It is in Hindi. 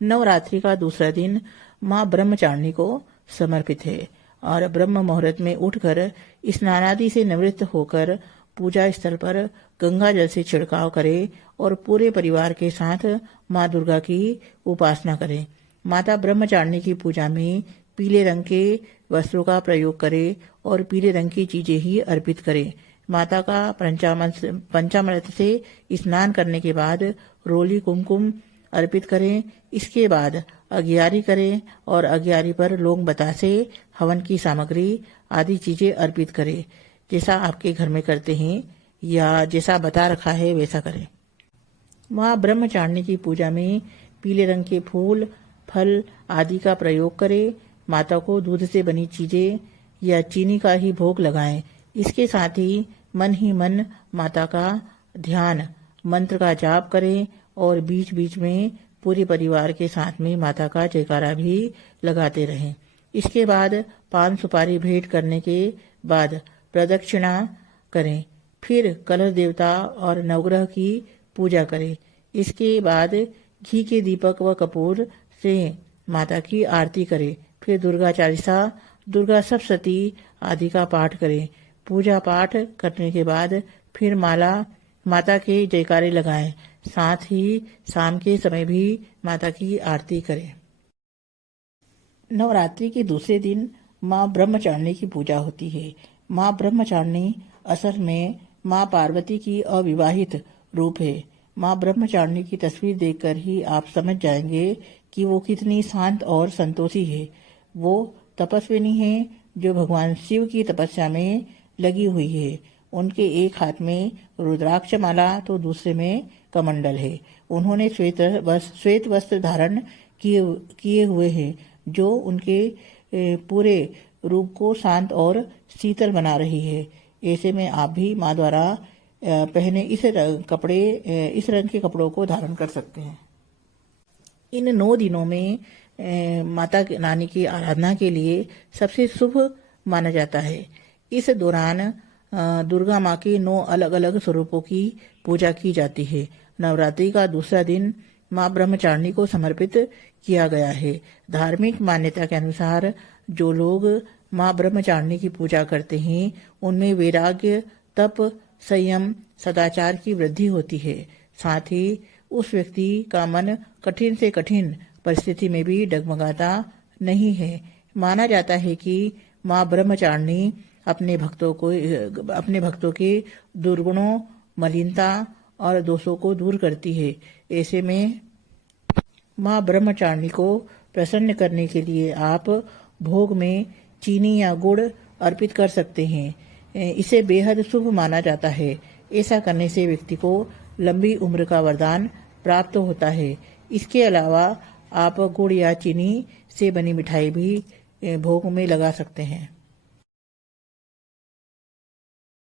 नवरात्रि का दूसरा दिन माँ ब्रह्मचारिणी को समर्पित है और ब्रह्म मुहूर्त में उठकर स्नानादि से निवृत्त होकर पूजा स्थल पर गंगा जल से छिड़काव करें और पूरे परिवार के साथ माँ दुर्गा की उपासना करें। माता ब्रह्मचारिणी की पूजा में पीले रंग के वस्त्रों का प्रयोग करें और पीले रंग की चीजें ही अर्पित करें। माता का पंचामृत से स्नान करने के बाद रोली कुमकुम अर्पित करें। इसके बाद अग्यारी करें और अग्यारी पर लौंग बतासे, हवन की सामग्री आदि चीजें अर्पित करें। जैसा आपके घर में करते हैं या जैसा बता रखा है वैसा करें। माँ ब्रह्मचारिणी की पूजा में पीले रंग के फूल, फल आदि का प्रयोग करें। माता को दूध से बनी चीजें या चीनी का ही भोग लगाएं। इसके साथ ही मन माता का ध्यान मंत्र का जाप करें और बीच बीच में पूरे परिवार के साथ में माता का जयकारा भी लगाते रहें। इसके बाद पान सुपारी भेंट करने के बाद प्रदक्षिणा करें। फिर कलश देवता और नवग्रह की पूजा करें। इसके बाद घी के दीपक व कपूर से माता की आरती करें। फिर दुर्गा चालीसा, दुर्गा सप्तशती आदि का पाठ करें। पूजा पाठ करने के बाद फिर माता के जयकारे लगाएं। साथ ही शाम के समय भी माता की आरती करें। नवरात्रि के दूसरे दिन माँ ब्रह्मचारिणी की पूजा होती है। माँ ब्रह्मचारिणी असल में माँ पार्वती की अविवाहित रूप है। माँ ब्रह्मचारिणी की तस्वीर देखकर ही आप समझ जाएंगे कि वो कितनी शांत और संतोषी है। वो तपस्विनी है जो भगवान शिव की तपस्या में लगी हुई है। उनके एक हाथ में रुद्राक्ष माला तो दूसरे में कमंडल है। उन्होंने श्वेत वस्त्र धारण किए हुए हैं जो उनके पूरे रूप को शांत और शीतल बना रही है। ऐसे में आप भी माँ द्वारा पहने इस रंग के कपड़ों को धारण कर सकते हैं। इन 9 दिनों में माता रानी की आराधना के लिए सबसे शुभ माना जाता है। इस दौरान दुर्गा माँ के 9 अलग अलग स्वरूपों की पूजा की जाती है। नवरात्रि का दूसरा दिन माँ ब्रह्मचारिणी को समर्पित किया गया है। धार्मिक मान्यता के अनुसार जो लोग माँ ब्रह्मचारिणी की पूजा करते हैं उनमें वैराग्य, तप, संयम, सदाचार की वृद्धि होती है। साथ ही उस व्यक्ति का मन कठिन से कठिन परिस्थिति में भी डगमगाता नहीं है। माना जाता है कि माँ ब्रह्मचारिणी अपने भक्तों के दुर्गुणों, मलिनता और दोषों को दूर करती है। ऐसे में माँ ब्रह्मचारिणी को प्रसन्न करने के लिए आप भोग में चीनी या गुड़ अर्पित कर सकते हैं। इसे बेहद शुभ माना जाता है। ऐसा करने से व्यक्ति को लंबी उम्र का वरदान प्राप्त होता है। इसके अलावा आप गुड़ या चीनी से बनी मिठाई भी भोग में लगा सकते हैं।